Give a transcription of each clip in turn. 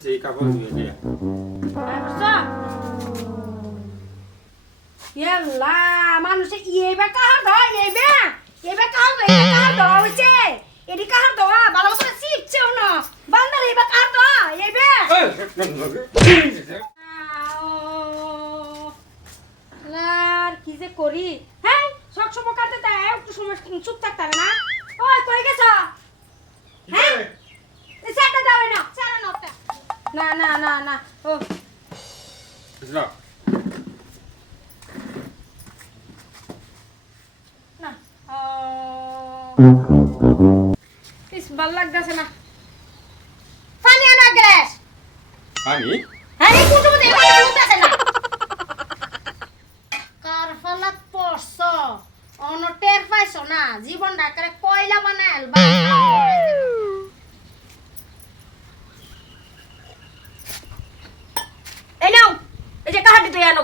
সেই কাপড় দিয়ে ইয়াল্লা মানুষে ইয়েবে কাহার ধোয়া ইয়েবে ইয়েবে কাহার ধোয়া ইয়েবে কাহার ধোয়া হইছে? এডি কাহার ধোয়া ভালো করে শিখছেও না? বান্দার ইয়েবে কাহার ধোয়া ইয়েবে আর কি যে করি? হ্যাঁ সব সময় কাটতে দেয় একটু সময় চুপ থাকতে হবে না। ওই কই গেছ? হ্যাঁ সেটা দাও না না না না না ও। না ইস ভালো লাগতেছে না। পানি আনা গ্যাস আমি হ্যাঁ এই কুটুম দিয়ে পানি উঠতেছে না। কার ফলাত পড়ছ? অন টের পাইছ না? জীবন ডাকারে কয়লা বানাইল বা এই নাও এই যে কাহাটি তুই হয়ে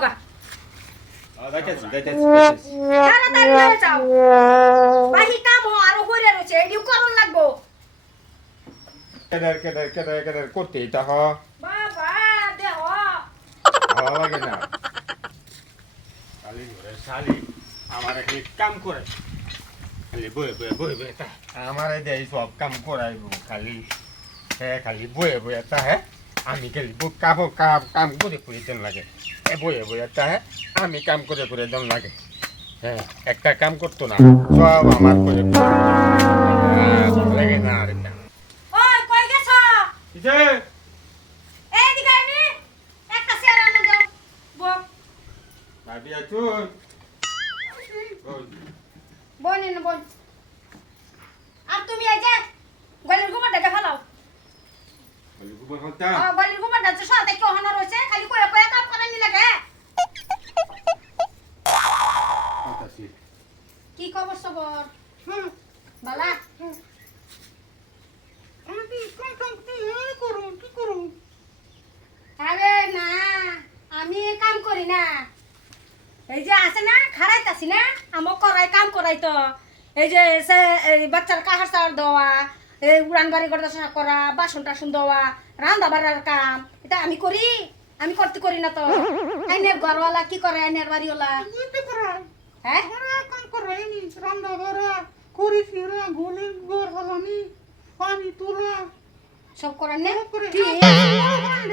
বাহি কাম হ আরও হইরে রয়েছে এডিও করন লাগবো। কেদার কেদার কেদার কেদার করতে এটা হ। বাবা দেহ ভালো লাগে না। খালি ঘরে শালি আমার খালি কাম করে। খালি বয়ে বয়ে বয়ে বয়ে তা। আমার সব কাম করাইব খালি। হ্যাঁ খালি বয়ে বয়ে তা হ্যাঁ? আমি খালি বু- কাপড় কাম কাম করে করে দেন লাগে। এ বয়ে বয়ে তা হ্যাঁ আমি কাম করে করে দেন লাগে। হ্যাঁ। একটা কাম করতো না সব আমার করে লাগে। না আর না ওই কই গেছ? কিসে এই দিকে আনি একটা চেয়ার আনো দাও। বক ভাবি আছুন। বোন আর তুমি এই যে গোবর হতা ও গলির গোবরটা যে সাথে কি হনা রয়েছে। খালি কয়ে কয়ে কাম করেন নি লাগে কি খবর সবর? হুম বালা? আরে না আমি কাম করি না। এই যে আছে না খারাইতাছি না আমার করাই কাম করাই তো। এই যে সে বাচ্চার কাহার চার দেওয়া এই উড়ান বাড়ি করতে করা বাসন টাসন দেওয়া রান্না বাড়ার কাম এটা আমি করি? আমি করতে করি না তো। আইনের ঘরওয়ালা কি করে? আইনের বাড়িওয়ালা? হ্যাঁ? পানি তোলা। সব করেন না? করে। ঠিক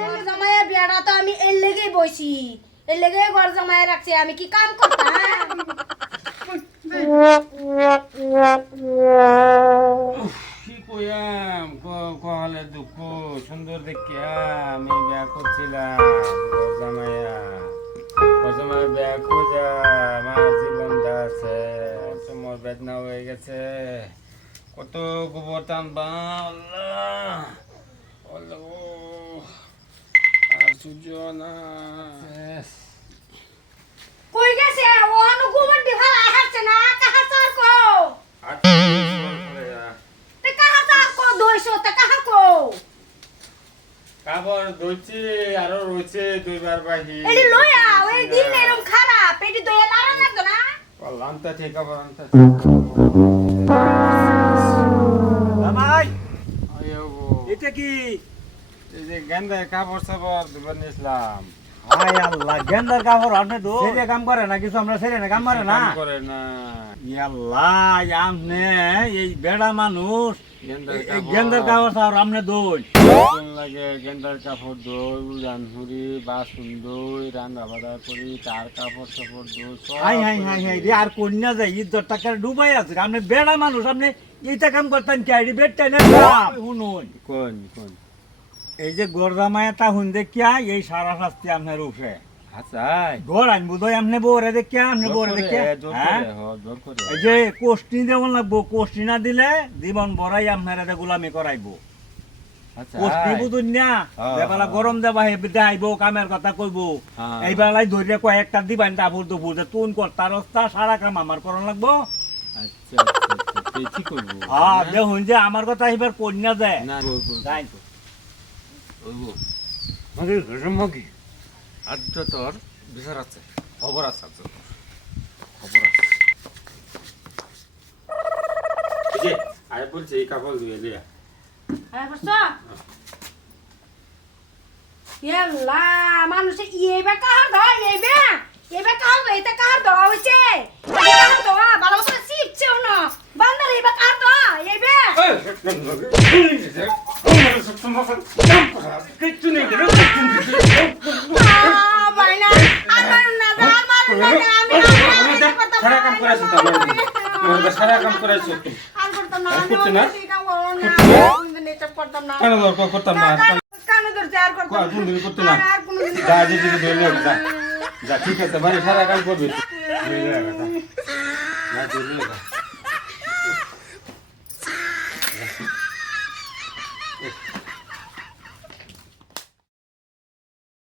ঘর জামাইয়া বিয়াটা তো আমি এর লেগেই বইছি। এর লেগে ঘর জামাইয়া রাখছি। আমি কি কাম করতাম? জামাই বিয়া আমার জীবনটা আছে তোমার বেদনা হয়ে গেছে। কত গোবর টানবা আল্লাহ আর সূর্য না। কই গেছে? ও হানু গুমন্ডি ভালা হাসছে না কাহা চার কো? আর কি জীবন করে যা। তে কাহা চার কো দইছো তে কাহা কো? কাপড় ধুচ্ছি আরও রয়েছে দুইবার বাহি লইয়া ওই দিন এরম লাগতো না? আনতে ঠিক আবার আনতে জামাই! এটা কি? এই যে গেন্দা কাপড় সাপড় দুবার নিয়েছিলাম। হায় আল্লাহ গেন্দার কাপড় আপনি তো? সেরে কাম করে না কিছু আমরা সেরে না কাম করে না। করে না। আল্লাহ আপনি এই বেড়া মানুষ গেন্দার এই কাপড়। সার আপনি দই। কোন লাগে গেন্দার কাপড় দই উড়ান হুড়ি বাসন রান্না বাড়া করি তার কাপড় সাপড় দই হাই হাই হাই হাই রে আর কন্যা যাই ইজ্জত টাকা ডুবাই আছে আপনি বেড়া মানুষ আপনি এইটা কাম করতেন কি আইডি বেডটা না শুনুন কোন কোন এই যে গরদা মায়া তা হুন দেখিয়া এই সারা শাস্তি আপনার উঠে আচ্ছা ঘর দেখিয়া হ্যাঁ? এই যে কোষ্টি দেবন লাগবো কোষ্টি না দিলে জীবন বড়াই আপনার এতে গোলামি করাইবো। আচ্ছা, কোষ্টি বুঝুন না হ্যাঁ, বেলা হ্যাঁ। গরম দেবা হেবিতে কামের কথা কইবো। হ্যাঁ। এই বেলায় ধরে কয়েকটা দিবান দাবুর দুপুর যে তুন কর্তা রস্তা সারা কাম আমার করন লাগবো। আচ্ছা আচ্ছা আচ্ছা হ্যাঁ দেখুন যে আমার কথা এবার কন্যা দেয় না যাই তো। মগি রমগি আজ তোর বিচার আছে খবর আছে আজ খবর আছে আয় বলছে এই কাপড় ধুয়ে দিয়া হ্যাঁ বুঝছ ইয়াল্লা মানুষে ইয়েবে কাহার ধোয়া ইয়েবে ইয়েবে কাহার ধোয়া এটা কাহার ধোয়া হইছে ভালো করে শিখছেও না বান্দার ইয়েবে কাহার ধোয়া ইয়েবে কিচ্ছু নেই না? কোনদিন এটা করতাম না। কেন দরকার করতাম না কান- কানে ধরছে, আর করতাম কয়, কোনদিন করতে না? আর- আর যা যে দিকে ধরলে যা। যা ঠিক আছে ভাই সারা কাম করবে। না যা